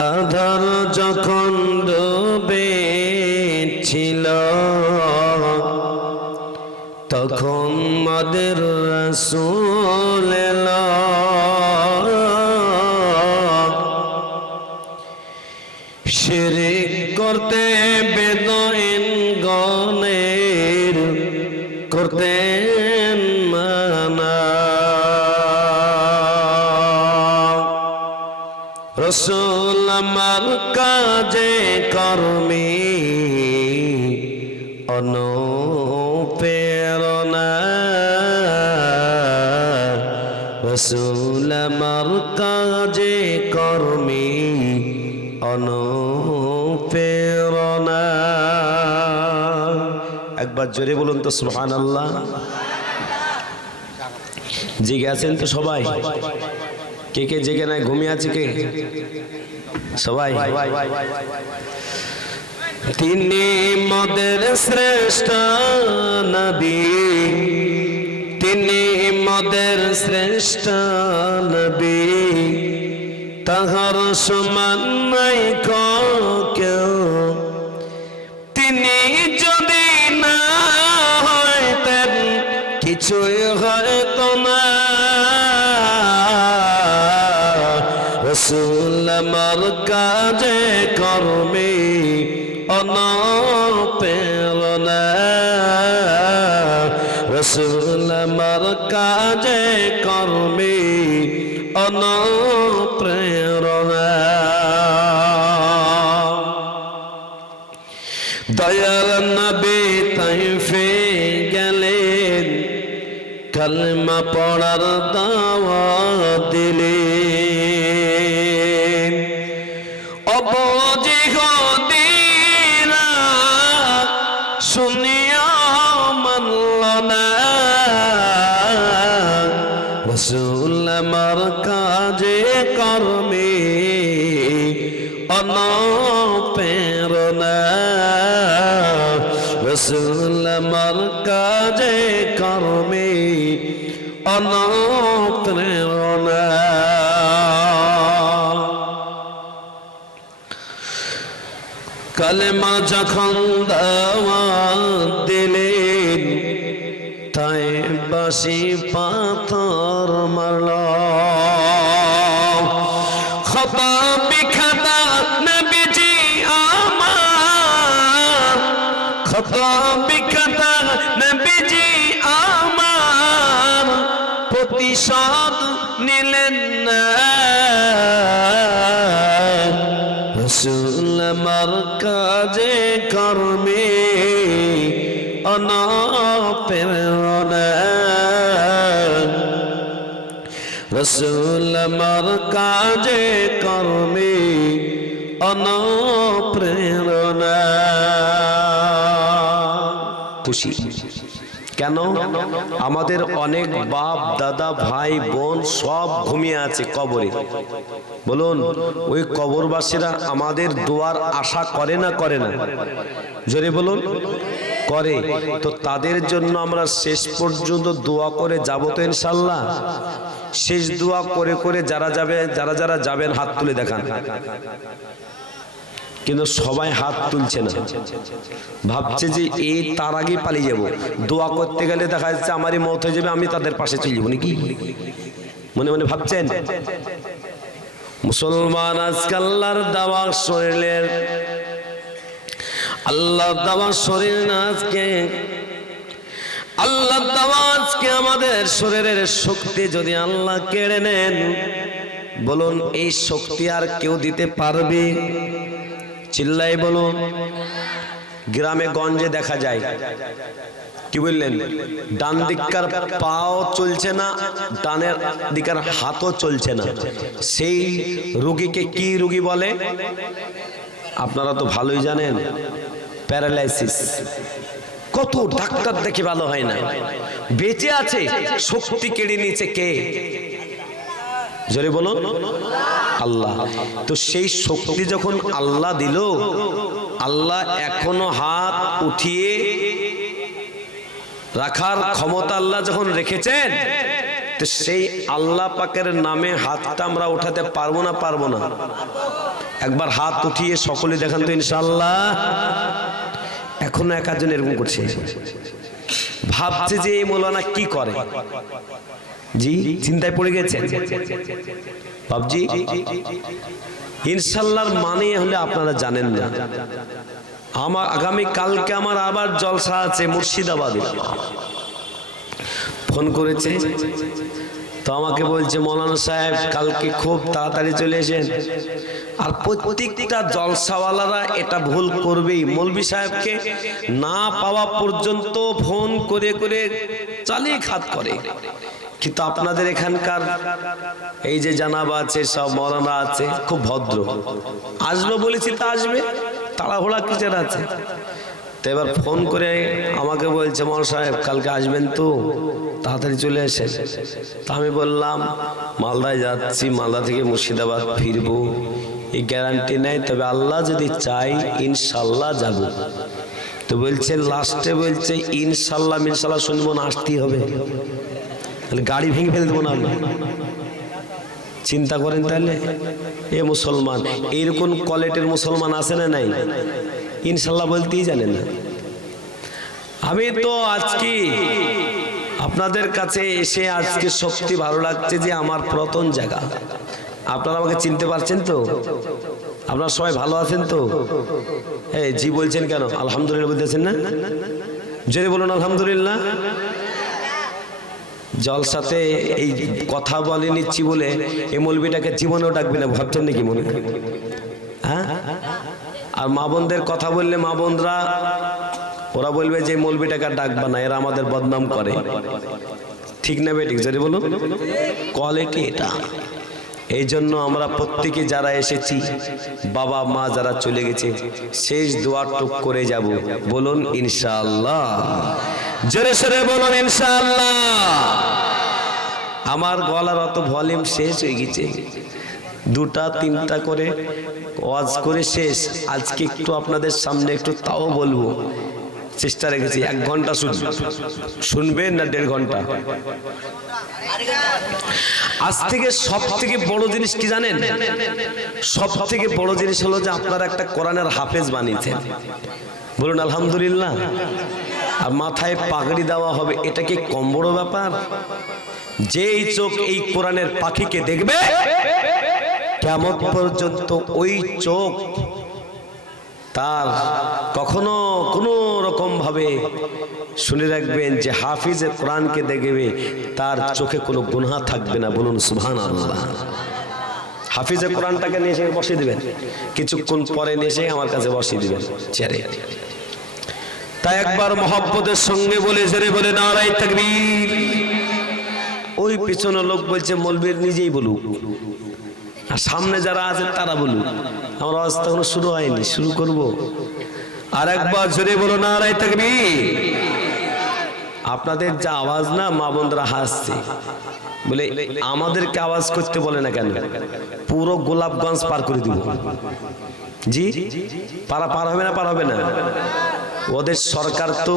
আধার যখন ডুবে ছিল তখন মদের রাসূল এলো, শিরক করতে বেদঈন গণের করতেন মানা। রাসূল আমার কাজে কর্মে অনুপ্রেরণা, রাসূল আমার কাজে কর্মে অনুপ্রেরণা। একবার জোরে বলুন তো সুবহানাল্লাহ। জেগে আছেন তো সবাই? কে কে জেগে নাই, ঘুমিয়ে আছে কে? সবাই। তিনি মদের শ্রেষ্ঠ নবী, তিনি মদের শ্রেষ্ঠ নবী, তাহার সমান নাই কেউ। তিনি যদি না হইতেন কিছুই হয়তো না। রাসূল আমার কাজে কর্মে অনুপ্রেরণা, রাসূল আমার কাজে কর্মে অনুপ্রেরণা। দয়ার নবী তাইফে গেলেন, কালেমা পড়ার দাওয়াত দিলেন। অবুজেহুদীরা শুনিয়া মানল না, রাসূল আমার কাজে কর্মে অনুপ্রেরণা, রাসূল আমার কাজে কর্মে অনুপ্রেরণা। কালেমা যখন দাওয়াত দিলেন, তাইফবাসী পাথর মারল। খোদা বিখ্যাতা নবীজি আমার, খোদা বিখ্যাতা নবীজি আমার প্রতিশোধ নিলেন না। রাসূল আমার কাজে কর্মে অনুপ্রেরণা, রাসূল আমার কাজে কর্মে অনুপ্রেরণা। খুশি কেন? আমাদের অনেক বাপ দাদা ভাই বোন সব ঘুমিয়ে আছে কবরে। বলুন, ওই কবরবাসীরা আমাদের দোয়ার আশা করে না করে না? জোরে বলুন, করে। তো তাদের জন্য আমরা শেষ পর্যন্ত দোয়া করে যাব তো ইনশাআল্লাহ? শেষ দোয়া করে করে যারা যাবেন হাত তুলে দেখান। কিন্তু সবাই হাত তুলছে না, ভাবছে যে এই তার আগে পালিয়ে যাব। দোয়া করতে গেলে দেখা যাচ্ছে আমারই মওত হয়ে যাবে, আমি তাদের পাশে চলে যাবো নাকি মনে মনে ভাবছেন। মুসলমান আজকে আল্লাহর দেওয়া শরীরের, আল্লাহর দেওয়া শরীর না আজকে, আল্লাহর দেওয়া আজকে আমাদের শরীরের শক্তি যদি আল্লাহ কেড়ে নেন, বলুন এই শক্তি আর কেউ দিতে পারবে? চিল্লাই বলুন। গ্রামে গঞ্জে দেখা যায়, কি বললেন, ডান দিককার পাও চলছে না, ডানের দিকার হাতও চলছে না। সেই রোগীকে কি রোগী বলে? আপনারা তো ভালোই জানেন, প্যারালাইসিস। কত ডাক্তার দেখে ভালো হয় না, বেঁচে আছে, শক্তি কেড়ে নিয়েছে কে? জোরে বলুন, আল্লাহ। তো সেই শক্তি যখন আল্লাহ দিল, আল্লাহ এখনো হাত উঠিয়ে রাখার ক্ষমতা আল্লাহ যখন রেখেছেন, তো সেই আল্লাহ পাকের নামে হাতটা আমরা উঠাতে পারবো না? পারবো না? একবার হাত উঠিয়ে সকলে দেখান তো ইনশাআল্লাহ। এখনো এক একজন এরকম করছে, ভাবছে যে এই মৌলানা কি করে। জি চিন্তায় পড়ে গেছেন বাবজি। ইনশাআল্লাহর মানে হলে আপনারা জানেন না। আমার আগামী কালকে আমার আবার জলসা আছে মুর্শিদাবাদে। ফোন করেছে তো আমাকে বলছে মৌলানা সাহেব কালকে খুব তাড়াতাড়ি চলে এসেন। আর প্রত্যেকটা জলসাওয়ালারা এটা ভুল করবেই, মৌলভী সাহেবকে না পাওয়া পর্যন্ত ফোন করে করে চালিয়ে খাত করে। কিন্তু আপনাদের এখানকার এই যে জানাবা আছে, সব মৌলানা আছে, খুব ভদ্র। আসবো বলেছি তা আসবে, তাড়াহুড়া কিসের আছে। তো এবার ফোন করে আমাকে বলছে মৌলানা সাহেব কালকে আসবেন তো, তাড়াতাড়ি চলে এসেন। তা আমি বললাম মালদায় যাচ্ছি, মালদা থেকে মুর্শিদাবাদ ফিরবো, এই গ্যারান্টি নেই, তবে আল্লাহ যদি চাই ইনশাল্লাহ যাব। তো বলছে লাস্টে বলছে ইনশাল্লাহ ইনশাল্লাহ শুনবো না, আসতেই হবে, তাহলে গাড়ি ভেঙে ফেলে দেবো না আমরা। চিন্তা করেন তাহলে এ মুসলমান, এইরকম কোয়ালিটির মুসলমান আছে না নাই? ইনশাল্লাহ বলতেই জানেন না। আমি তো আজকে আপনাদের কাছে এসে আজকে সত্যি ভালো লাগছে যে আমার পুরাতন জায়গা। আপনারা আমাকে চিনতে পারছেন তো? আপনারা সবাই ভালো আছেন তো? এই জি বলছেন কেন? আলহামদুলিল্লাহ বলতেছেন না? জোরে বলুন আলহামদুলিল্লাহ। জলসাতে এই কথা বলে নিচ্ছি বলে এই মৌলবীটাকে জীবনেও ডাকবে না ভাবছেন নাকি মনে? হ্যাঁ, আর মা বোনদের কথা বললে মা বোনরা ওরা বলবে যে মৌলবীটাকে ডাকবা না, এরা আমাদের বদনাম করে। ঠিক না বেঠিক? যদি বলুন কোয়ালিটি এটা। এই জন্য আমরা প্রত্যেকে যারা এসেছি, বাবা মা যারা চলে গেছে, শেষ দোয়াটুক করে যাব। বলুন ইনশাআল্লাহ, জোরে সোরে বলুন ইনশাআল্লাহ। আমার গলার অত ভলিউম শেষ হয়ে গেছে, দুটা তিনটা করে ওয়াজ করে শেষ। আজকে একটু আপনাদের সামনে একটু তাও বলবো, চেষ্টা রেখেছি। 1 ঘন্টা শুনবেন না 1.5 ঘন্টা? আজ থেকে সব থেকে বড় জিনিস কি জানেন? সব থেকে বড় জিনিস হলো যে আপনারা একটা কোরআনের হাফেজ বানিয়েছেন। বলুন আলহামদুলিল্লাহ। আর মাথায় পাগড়ি দেওয়া হবে, এটা কি কম বড় ব্যাপার? যেই চোখ এই কোরআনের পাখিকে দেখবে কিয়ামত পর্যন্ত ওই চোখ তার কখনো কোনো রকম ভাবে, শুনে রাখবেন যে হাফিজে কোরআনকে দেখবে তার চোখে কোনো গুনাহ থাকবে না। বলুন সুবহানাল্লাহ। হাফিজে কোরআনটাকে নিয়ে এসে বসিয়ে দিবেন, কিছুক্ষণ পরে নিয়ে এসে আমার কাছে বসিয়ে দিবেন চেয়ারে। তাই একবার মহব্বতের সঙ্গে বলে জোরে বলে নারায়ে তাকবীর। ওই পিছনে লোক বলছে মৌলবীর নিজেই বলুক, আর সামনে যারা আছে তারা বলুক। আমার আওয়াজ তখন শুরু হয়নি, শুরু করব। আর একবার জোরে বলো নারায়ে তাকবীর। আপনাদের যা আওয়াজ না, মা বোনরা হাসছে বলে আমাদেরকে আওয়াজ করতে বলে না কেন? পুরো গোলাপগঞ্জ পার করে দিব। জি পার হবে না? পার হবে না? ওদের সরকার তো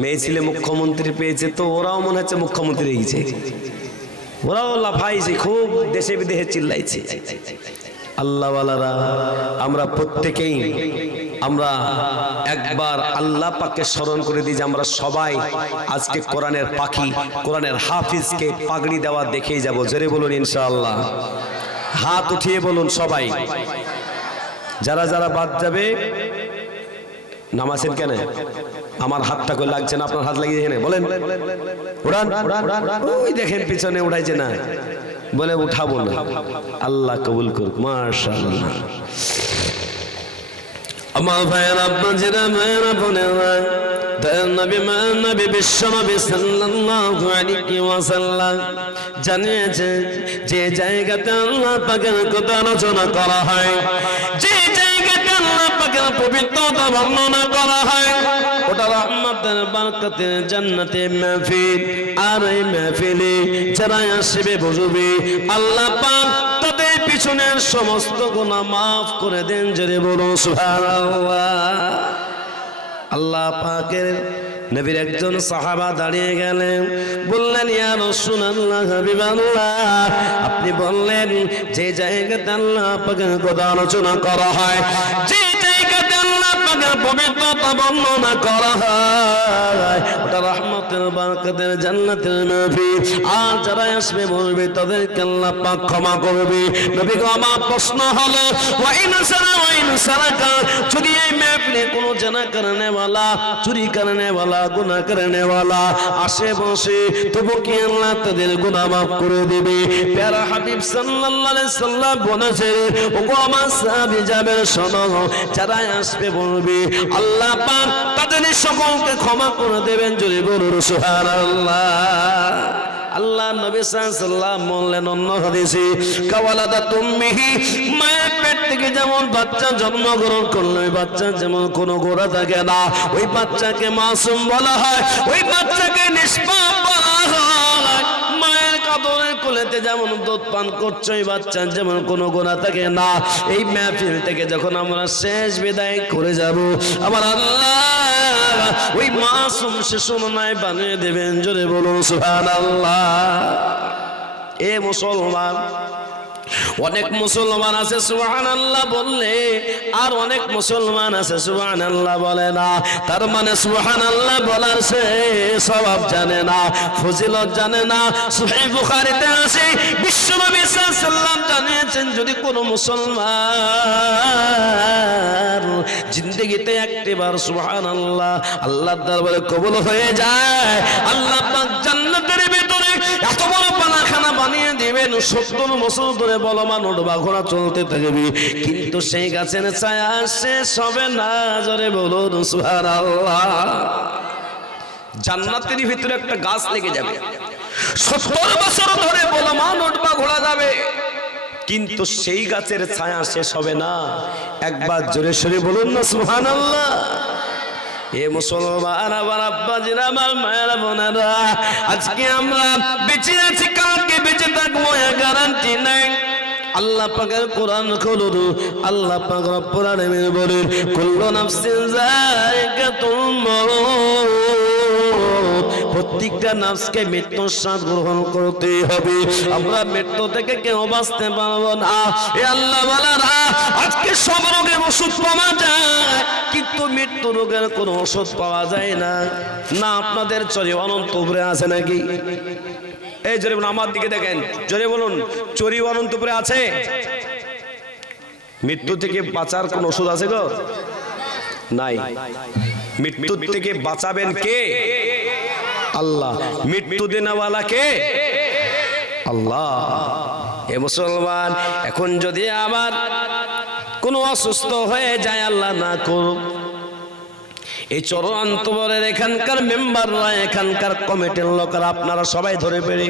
মেয়ে ছেলে মুখ্যমন্ত্রী পেয়েছে, তো ওরাও মনে হচ্ছে মুখ্যমন্ত্রী হয়ে গেছে। ওরাও লাফাইছে, খুব দেশে বিদেশে চিল্লাইছে। আল্লাহওয়ালারা আমরা প্রত্যেকেই আমরা একবার আল্লাহ পাককে স্মরণ করে দিই যে আমরা সবাই আজকে কোরআনের পাখি, কোরআনের হাফিজকে পাগড়ি দেওয়া দেখেই যাব। জোরে বলুন ইনশাআল্লাহ। হাত উঠিয়ে বলুন সবাই। যারা যারা বাদ যাবে নামাছেন কেন? আমার হাতটা কই লাগছে না, আপনার হাত লাগিয়েছে না? বলেন উড়ান। ওই দেখেন পিছনে উঠাইছে না, বলে উঠাবো না। আল্লাহ কবুল করুক, মাশাআল্লাহ। আমার ভাইয়েরা, আপনারা মেয়েরা বোনেরা, নবী বিশ্বনবী সাল্লাল্লাহু আলাইহি ওয়াসাল্লাম জানিয়েছে যে জায়গাতে আল্লাহ পাকের কথা আলোচনা করা হয়, যে জায়গাতে আল্লাহ পাকের পবিত্রতা বর্ণনা করা হয়, ওটা রহমতের বরকতের জান্নাতে মাহফিল। আর এই মাহফিলে যারা আসবে বসবে, আল্লাহ পাক তাদের পিছনের সমস্ত গুনাহ মাফ করে দেন। জোরে বলো সুবহানাল্লাহ। আল্লাহ পাকের নবীর একজন সাহাবা দাঁড়িয়ে গেলেন, বললেন ইয়া রাসূলুল্লাহ হাবিবাল্লাহ, আপনি বললেন যে জায়গাতে আল্লাহ পাকের কথা আলোচনা করা হয়, যে জায়গাতে আল্লাহ পাকের পবিত্রতা বর্ণনা করা হয়, ওটা রহমতের বরকতের জান্নাতের নবী, আর যারা আসবে বলবে তাদেরকে আল্লাহ পাক ক্ষমা করবে। নবী গো, আমার প্রশ্ন হলো যদি এই মেহফিলে কোনো জানা করনে ওয়ালা, চুরি করনে ওয়ালা, গুনাহ করনে ওয়ালা আসে বসে, তবু কি আল্লাহ তাদের গুনাহ মাফ করে দিবে? প্যারা হাবিব সাল্লাল্লাহু আলাইহি সাল্লাম বলেছে, ওগো আমার সাহাবী যাবে, শোনো, যারা আসবে বলবে আল্লাহ পাক তাদের সকলকে ক্ষমা করে দেবেন। যদি বলুন সুবহানাল্লাহ। আল্লাহ নবী সাল্লাল্লাহু আলাইহি সাল্লাম বললেন অন্য হাদিসে, কাওয়ালাদা তুম্মিহি, মায়ের পেট থেকে যেমন বাচ্চা জন্মগ্রহণ করলে ওই বাচ্চা যেমন কোনো গোড়া থাকে না, ওই বাচ্চাকে মাসুম বলা হয়, ওই বাচ্চাকে নিষ্পাপ বলা হয়। মায়ের কাঁধের কোলেতে যেমন দুধ পান করছে ওই বাচ্চা যেমন কোনো গোনা থাকে না। এই মাহফিল থেকে যখন আমরা শেষ বিদায় করে যাব, আমার আল্লাহ ওই মাসুম শিশু নয় বানিয়ে দেবেন। জোরে বলুন সুবহানাল্লাহ। এ মুসলমান, অনেক মুসলমান আছে সুবহানাল্লাহ বললে, আর অনেক মুসলমান আছে সুবহানাল্লাহ বলে না। তার মানে সুবহানাল্লাহ বলার সে সওয়াব জানে না, ফজিলত জানে না। সহিহ বুখারীতে আছে, বিশ্বনবী সাল্লাল্লাহু আলাইহি সাল্লাম জানিয়েছেন, যদি কোনো মুসলমান জিন্দেগিতে একবার সুবহানাল্লাহ আল্লাহর দরবারে কবুল হয়ে যায়, আল্লাহ পাক জান্নাতের ভিতরে এত বড় পানাখানা বানিয়ে দিবেন, 70 বছর ধরে বলমান উঠবা ঘোড়া চলতে থাকবে, কিন্তু সেই গাছের ছায়া শেষ হবে না। জোরে বলুন সুবহানাল্লাহ। জান্নাতের ভিতরে একটা গাছ লেগে যাবে, 70 বছর ধরে বলমান উঠবা ঘোড়া যাবে, কিন্তু সেই গাছের ছায়া শেষ হবে না। একবার জোরে সরে বলুন না সুবহানাল্লাহ। এ মুসলমান, আমার আব্বাজিরা, আমার মায়েরা বোনেরা, আজকে আমরা বেঁচে আছি, কালকে বেঁচে থাকবো এ গ্যারান্টি নাই। আল্লাহ পাকের কোরআন খুলুন, আল্লাহ পাক রব্বুল আলামিন বলেন, কুল্লু নাফসিন যায়িকাতুল মউত, প্রত্যেকটা নাফসকে মৃত্যুর স্বাদ গ্রহণ করতে হবে। আমরা মৃত্যু থেকে কেউ বাঁচতে পারবো না। এ আল্লাহ ওয়ালারা, আজকে সব রোগের ওষুধ পাওয়া যায়, কিন্তু মৃত্যু রোগের কোনো ওষুধ পাওয়া যায় না। না আপনাদের চরে অনন্তপুরে আছে নাকি? এই জোরে বলুন, আমার দিকে দেখেন, জোরে বলুন, চরি অনন্তপুরে আছে? মৃত্যু থেকে বাঁচার কোন ওষুধ আছে গো? নাই। মৃত্যু থেকে বাঁচাবেন কে? আল্লাহ। মৃত্যু দেনেওয়ালা কে? আল্লাহ। এ মুসলমান, এখন যদি আবার কোনো অসুস্থ হয়ে যায়, আল্লাহ না করুক, এই চরন্তবরের এখানকার মেম্বাররা, এখানকার কমিটির লোকেরা, আপনারা সবাই ধরে পেরে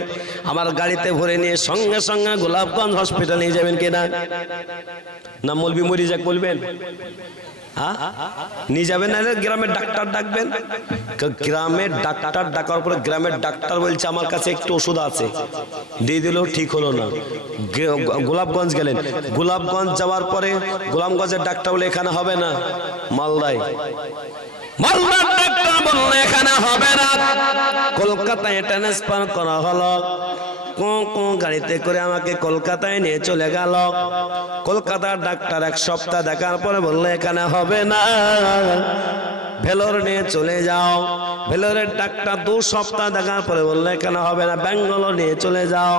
আমার গাড়িতে ভরে নিয়ে সঙ্গে সঙ্গে গোলাপগঞ্জ হসপিটালে নিয়ে যাবেন কিনা? না মলবি মরি যাক বলবেন? নিয়ে যাবেন, না গ্রামের ডাক্তার ডাকবেন? গ্রামের ডাক্তার ডাকার পরে গ্রামের ডাক্তার বলছে আমার কাছে একটু ওষুধ আছে, দিয়ে দিল, ঠিক হলো না। গোলাপগঞ্জ গেলেন, গোলাপগঞ্জ যাওয়ার পরে গোলাপগঞ্জের ডাক্তার বলে এখানে হবে না, মালদায়। মালদার ডাক্তার বললে এখানে হবে না, কলকাতায় ট্রান্সফার করা হলো। কোন গাড়িতে করে আমাকে কলকাতায় নিয়ে চলে গেল। কলকাতার ডাক্তার 1 সপ্তাহ দেখার পরে বললে এখানে হবে না, ভেলোর নিয়ে চলে যাও। ভেলোরের ডাক্তার 2 সপ্তাহ দেখার পরে বললে এখানে হবে না, ব্যাঙ্গালোর নিয়ে চলে যাও।